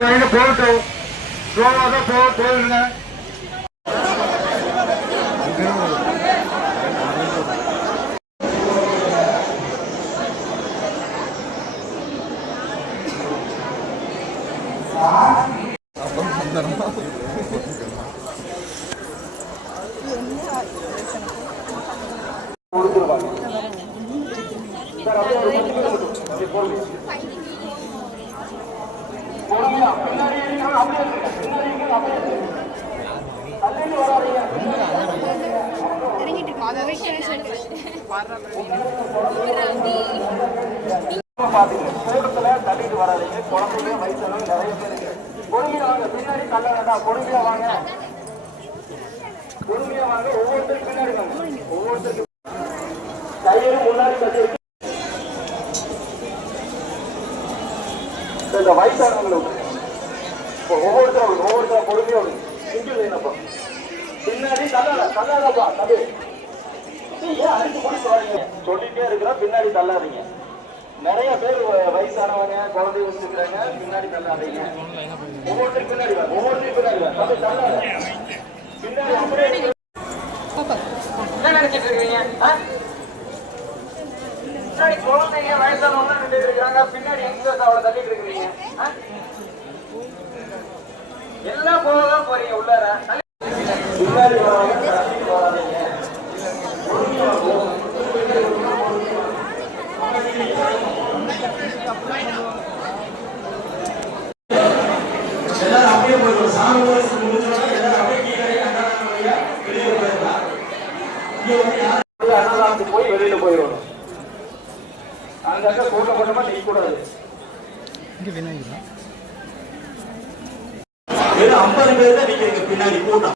போகட்டும், ஸ்லோவாக தான் போயிருங்க. கூட்டத்துல தள்ளிட்டு வராதீங்க. குழந்தைங்க வயசானவங்க நிறைய பேருக்கு பொறுமையா வாங்க. பின்னாடி தள்ள வேண்டாம். பொறுமையா வாங்க, பொறுமையா வாங்க. ஒவ்வொருத்தருக்கு பின்னாடி வாங்க. ஒவ்வொருத்தருக்கு கையில முன்னாடி தள்ளி இந்த வயசானவங்களுக்கு ஒவ்வொருத்தரும் பொறுமையா விடுங்க. சிங்கிள் இல்லைன்னப்பா பின்னாடி தள்ளாதப்பா தம்பி. ஏன் அடிச்சு முடிச்சு வரீங்க? சொல்லிட்டே இருக்கிறோம், பின்னாடி தள்ளாதீங்க. நிறைய பேர் வயசானவங்க குழந்தை வச்சுக்கிறாங்க, பின்னாடி தள்ளாதீங்க. ஒவ்வொருத்தருக்கு பின்னாடி வா, ஒவ்வொருத்தருக்கு பின்னாடி வா. தம்பி தள்ளாத பின்னாடி. அப்படியே என்ன நினைச்சிட்டு இருக்கீங்க? பின்னாடி குழந்தைங்க வயசானவங்க நின்று இருக்கிறாங்க, பின்னாடி எங்க அவளை தள்ளிட்டு இருக்கிறீங்க? எல்லாம் போகதான் போறீங்க உள்ளார. பின்னாடி வராதீங்க. எல்லாரும் அப்படியே போயிடும். சாமி எல்லாரும் அப்படியே வெளியே போயிடலாம். அன்னதானத்துக்கு போய் வெளியில போயிடணும். அங்க கூட்ட கூட்டமா நிற்கக்கூடாது. 50 பேர் தான் நிக்கிறீங்க பின்னாடி கூட்டம்.